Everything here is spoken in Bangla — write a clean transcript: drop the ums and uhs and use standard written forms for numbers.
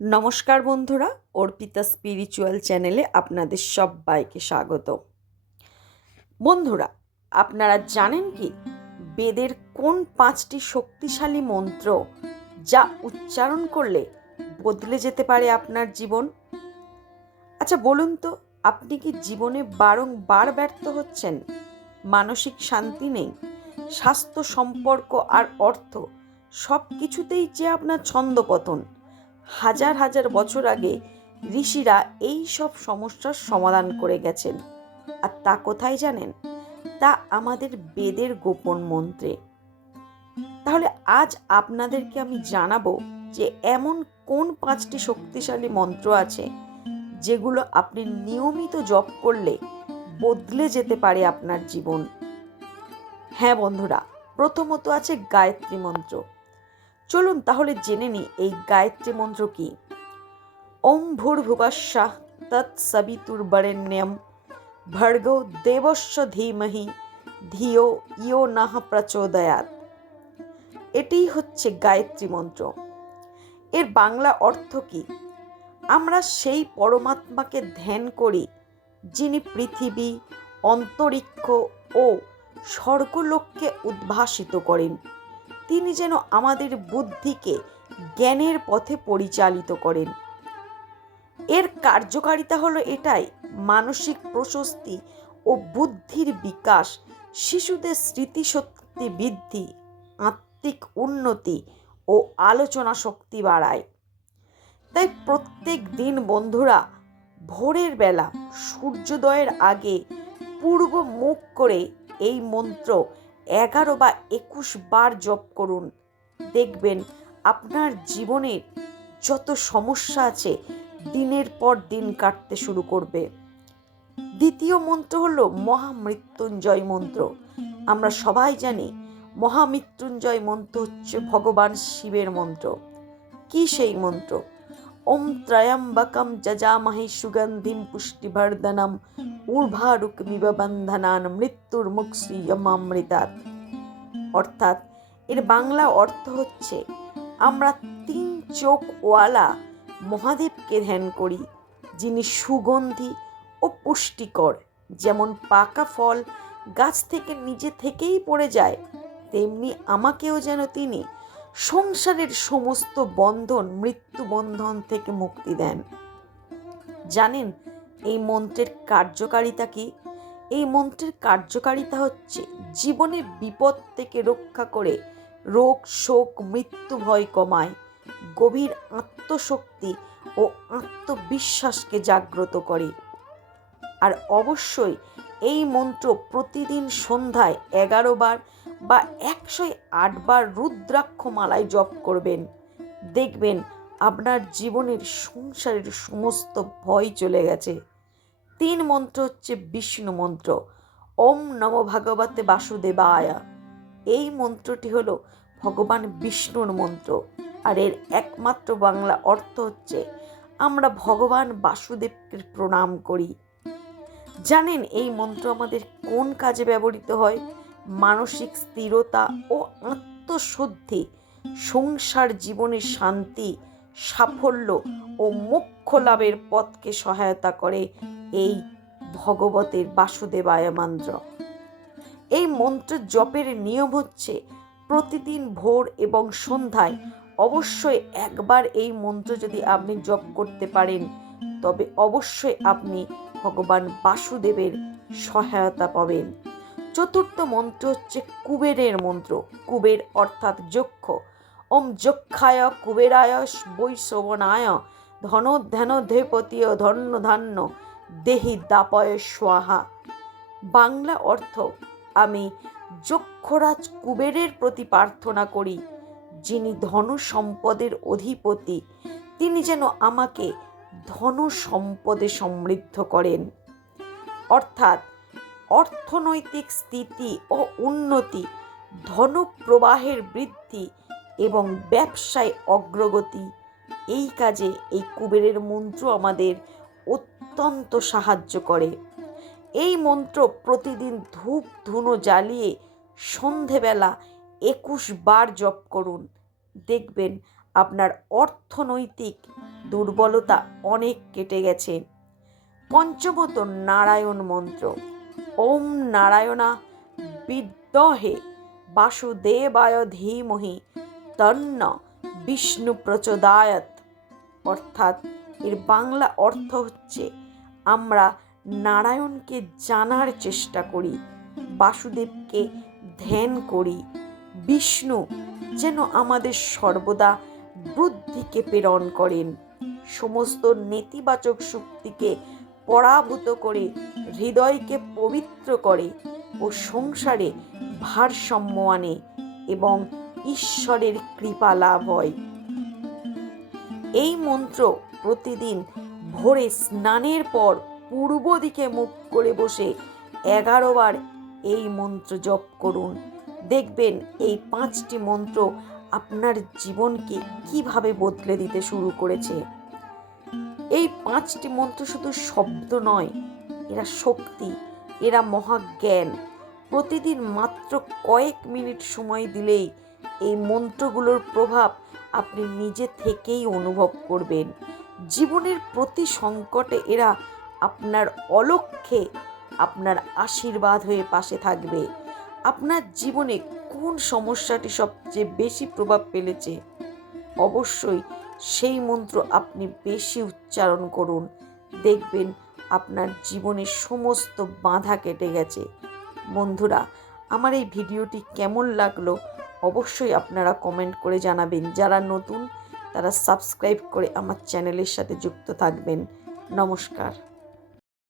নমস্কার বন্ধুরা, অর্পিতা স্পিরিচুয়াল চ্যানেলে আপনাদের সবাইকে স্বাগত। বন্ধুরা, আপনারা জানেন কি বেদের কোন 5টি শক্তিশালী মন্ত্র যা উচ্চারণ করলে বদলে যেতে পারে আপনার জীবন? আচ্ছা বলুন তো, আপনি কি জীবনে বারংবার ব্যর্থ হচ্ছেন? মানসিক শান্তি নেই, স্বাস্থ্য, সম্পর্ক আর অর্থ সব কিছুতেই যে আপনার ছন্দপতন। হাজার হাজার বছর আগে ঋষিরা এই সব সমস্যার সমাধান করে গেছেন। আর তা কোথায় জানেন? তা আমাদের বেদের গোপন মন্ত্রে। তাহলে আজ আপনাদেরকে আমি জানাবো যে এমন কোন 5টি শক্তিশালী মন্ত্র আছে যেগুলো আপনি নিয়মিত জপ করলে বদলে যেতে পারে আপনার জীবন। হ্যাঁ বন্ধুরা, প্রথমত আছে গায়ত্রী মন্ত্র। চলুন তাহলে জেনে নিই এই গায়ত্রী মন্ত্র কি। ওম ভূর্ভুবস্সঃ তৎসবিতুর্বরেণ্যং ভর্গো দেবস্য ধীমহি ধিয়ো ইয়ো নঃ প্রচোদয়াৎ। এটিই হচ্ছে গায়ত্রী মন্ত্র। এর বাংলা অর্থ কি? আমরা সেই পরমাত্মাকে ধ্যান করি যিনি পৃথিবী, অন্তরিক্ষ ও স্বর্গলোককে উদ্ভাসিত করেন। তিনি যেন আমাদের বুদ্ধিকে জ্ঞানের পথে পরিচালিত করেন। এর কার্যকারিতা হলো এটাই: মানসিক প্রশস্তি ও বুদ্ধির বিকাশ, শিশুদের স্মৃতিশক্তি বৃদ্ধি, আত্মিক উন্নতি ও আলোচনা শক্তি বাড়ায়। তাই প্রত্যেক দিন বন্ধুরা, ভোরের বেলা সূর্যোদয়ের আগে পূর্ব মুখ করে এই মন্ত্র 11 বা 21 বার জপ করুন। দেখবেন আপনার জীবনের যত সমস্যা আছে দিনের পর দিন কাটতে শুরু করবে। দ্বিতীয় মন্ত্র হলো মহামৃত্যুঞ্জয় মন্ত্র। আমরা সবাই জানি মহামৃত্যুঞ্জয় মন্ত্র হচ্ছে ভগবান শিবের মন্ত্র। কি সেই মন্ত্র? ওম ত্রয়ম্বকম যজামহে সুগন্ধিম পুষ্টিবর্ধনম উর্বারুকমিব বন্ধনান মৃত্যুর্মুক্ষীয়মামৃতাৎ। অর্থাৎ এর বাংলা অর্থ হচ্ছে, আমরা 3 চোখওয়ালা মহাদেবকে ধ্যান করি যিনি সুগন্ধি ও পুষ্টিকর। যেমন পাকা ফল গাছ থেকে নিজে থেকেই পড়ে যায়, তেমনি আমাকেও যেন তিনি সংসারের সমস্ত বন্ধন, মৃত্যু বন্ধন থেকে মুক্তি দেন। জানেন এই মন্ত্রের কার্যকারিতা কি? এই মন্ত্রের কার্যকারিতা হচ্ছে জীবনে বিপদ থেকে রক্ষা করে, রোগ শোক মৃত্যু ভয় কমায়, গভীর আত্মশক্তি ও আত্মবিশ্বাসকে জাগ্রত করে। আর অবশ্যই এই মন্ত্র প্রতিদিন সন্ধ্যায় 11 বার বা 108 বার রুদ্রাক্ষ মালায় জপ করবেন। দেখবেন আপনার জীবনের সংসারের সমস্ত ভয় চলে গেছে। 3 মন্ত্র হচ্ছে বিষ্ণু মন্ত্র। ওম নমো ভগবতে বাসুদেবায়। এই মন্ত্রটি হলো ভগবান বিষ্ণুর মন্ত্র, আর এর একমাত্র বাংলা অর্থ হচ্ছে, আমরা ভগবান বাসুদেবকে প্রণাম করি। জানেন এই মন্ত্র আমাদের কোন কাজে ব্যবহৃত হয়? মানসিক স্থিরতা ও আত্মশুদ্ধি, সংসার জীবনের শান্তি, সাফল্য ও মোক্ষ লাভের পথকে সহায়তা করে এই ভগবতের বাসুদেবায় মন্ত্র। এই মন্ত্র জপের নিয়ম হচ্ছে, প্রতিদিন ভোর এবং সন্ধ্যায় অবশ্যই একবার এই মন্ত্র যদি আপনি জপ করতে পারেন, তবে অবশ্যই আপনি ভগবান বাসুদেবের সহায়তা পাবেন। চতুর্থ মন্ত্র হচ্ছে কুবেরের মন্ত্র। কুবের অর্থাৎ যক্ষ। ওম যক্ষায় কুবেরায় বৈশ্রবণায় ধন ধ্যান ধেপতীয় ধন্য ধান্য দেহি দাপয় স্বাহা। বাংলা অর্থ, আমি যক্ষরাজ কুবেরের প্রতি প্রার্থনা করি, যিনি ধন সম্পদের অধিপতি, তিনি যেন আমাকে ধন সম্পদে সমৃদ্ধ করেন। অর্থাৎ অর্থনৈতিক স্থিতি ও উন্নতি, ধনপ্রবাহের বৃদ্ধি এবং ব্যবসায় অগ্রগতি, এই কাজে এই কুবেরের মন্ত্র আমাদের অত্যন্ত সাহায্য করে। এই মন্ত্র প্রতিদিন ধূপ ধুনো জ্বালিয়ে সন্ধেবেলা 21 বার জপ করুন। দেখবেন আপনার অর্থনৈতিক দুর্বলতা অনেক কেটে গেছে। পঞ্চমত নারায়ণ মন্ত্র। ওম নারায়ণা বিদ্মহে বাসুদেবায় ধীমহি তন্ন বিষ্ণু প্রচোদয়াৎ। অর্থাৎ এর বাংলা অর্থ হচ্ছে, আমরা নারায়ণকে জানার চেষ্টা করি, বাসুদেবকে ধ্যান করি, বিষ্ণু যেন আমাদের সর্বদা বুদ্ধিকে প্রেরণ করেন, সমস্ত নেতিবাচক শক্তিকে পরাভূত করে হৃদয়কে পবিত্র করে ও সংসারে ভারসাম্য আনে এবং ঈশ্বরের কৃপা লাভ হয়। এই মন্ত্র প্রতিদিন ভোরে স্নানের পর পূর্ব দিকে মুখ করে বসে 11 বার এই মন্ত্র জপ করুন। দেখবেন এই 5টি মন্ত্র আপনার জীবনকে কিভাবে বদলে দিতে শুরু করেছে। এই 5টি মন্ত্র শুধু শব্দ নয়, এরা শক্তি, এরা মহাজ্ঞান। প্রতিদিন মাত্র কয়েক মিনিট সময় দিলেই এই মন্ত্রগুলোর প্রভাব আপনি নিজে থেকেই অনুভব করবেন। জীবনের প্রতি সংকটে এরা আপনার অলক্ষ্যে আপনার আশীর্বাদ হয়ে পাশে থাকবে। আপনার জীবনে কোন সমস্যাটি সবচেয়ে বেশি প্রভাব ফেলেছে, অবশ্যই সেই মন্ত্র আপনি বেশি উচ্চারণ করুন। দেখবেন আপনার জীবনের সমস্ত বাধা কেটে গেছে। বন্ধুরা, আমার এই ভিডিওটি কেমন লাগলো অবশ্যই আপনারা কমেন্ট করে জানাবেন। যারা নতুন তারা সাবস্ক্রাইব করে আমার চ্যানেলের সাথে যুক্ত থাকবেন। নমস্কার।